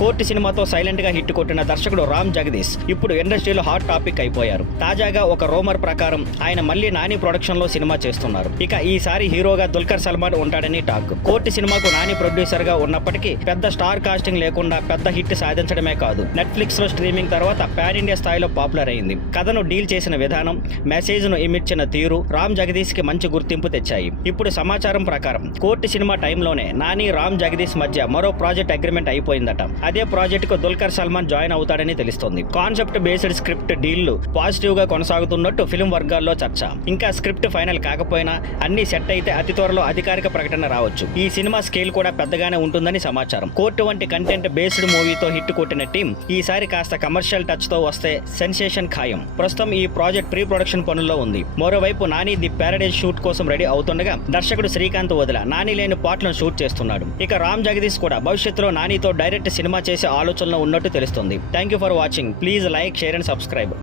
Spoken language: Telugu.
కోర్టు సినిమాతో సైలెంట్ గా హిట్ కొట్టిన దర్శకుడు రామ్ జగదీష్ ఇప్పుడు ఇండస్ట్రీలో హాట్ టాపిక్ అయిపోయారు. తాజాగా ఒక రూమర్ ప్రకారం ఆయన మళ్ళీ నాని ప్రొడక్షన్ లో సినిమా చేస్తున్నారు. ఇక ఈసారి హీరోగా దుల్కర్ సల్మాన్ ఉంటాడని టాక్. కోర్టు సినిమాకు నాని ప్రొడ్యూసర్ గా ఉన్నప్పటికీ పెద్ద స్టార్ కాస్టింగ్ లేకుండా పెద్ద హిట్ సాధించడమే కాదు, నెట్ఫ్లిక్స్ లో స్ట్రీమింగ్ తర్వాత పాన్ ఇండియా స్థాయిలో పాపులర్ అయింది. కథను డీల్ చేసిన విధానం, మెసేజ్ ను ఇమిడ్చిన తీరు రామ్ జగదీష్ కి మంచి గుర్తింపు తెచ్చాయి. ఇప్పుడు సమాచారం ప్రకారం కోర్టు సినిమా టైంలోనే నాని రామ్ జగదీష్ మధ్య మరో ప్రాజెక్ట్ అగ్రిమెంట్ అయిపోయిందట. అదే ప్రాజెక్ట్ కు దుల్కర్ సల్మాన్ జాయిన్ అవుతాడని తెలుస్తోంది. కాన్సెప్ట్ బేస్డ్ స్క్రిప్ట్ డీళ్లు పాజిటివ్ గా కొనసాగుతున్నట్టు ఫిల్మ్ వర్గాల్లో చర్చ. ఇంకా స్క్రిప్ట్ ఫైనల్ కాకపోయినా అన్ని సెట్ అయితే అతి త్వరలో అధికారిక ప్రకటన రావచ్చు. ఈ సినిమా స్కేల్ కూడా పెద్దగానే ఉంటుందని సమాచారం. కోర్టు వంటి కంటెంట్ బేస్డ్ మూవీతో హిట్ కొట్టిన టీం ఈసారి కాస్త కమర్షియల్ టచ్ తో వస్తే సెన్సేషన్ ఖాయం. ప్రస్తుతం ఈ ప్రాజెక్ట్ ప్రీ ప్రొడక్షన్ పనుల్లో ఉంది. మరోవైపు నాని ది ప్యారడైజ్ షూట్ కోసం రెడీ అవుతుండగా దర్శకుడు శ్రీకాంత్ వదిల నాని లేని పాటలను షూట్ చేస్తున్నాడు. ఇక రామ్ జగదీష్ కూడా భవిష్యత్తులో నానితో డైరెక్ట్ సినిమా చేసే ఆలోచనలో ఉన్నట్టు తెలుస్తుంది. Thank you for watching. Please like, share and subscribe.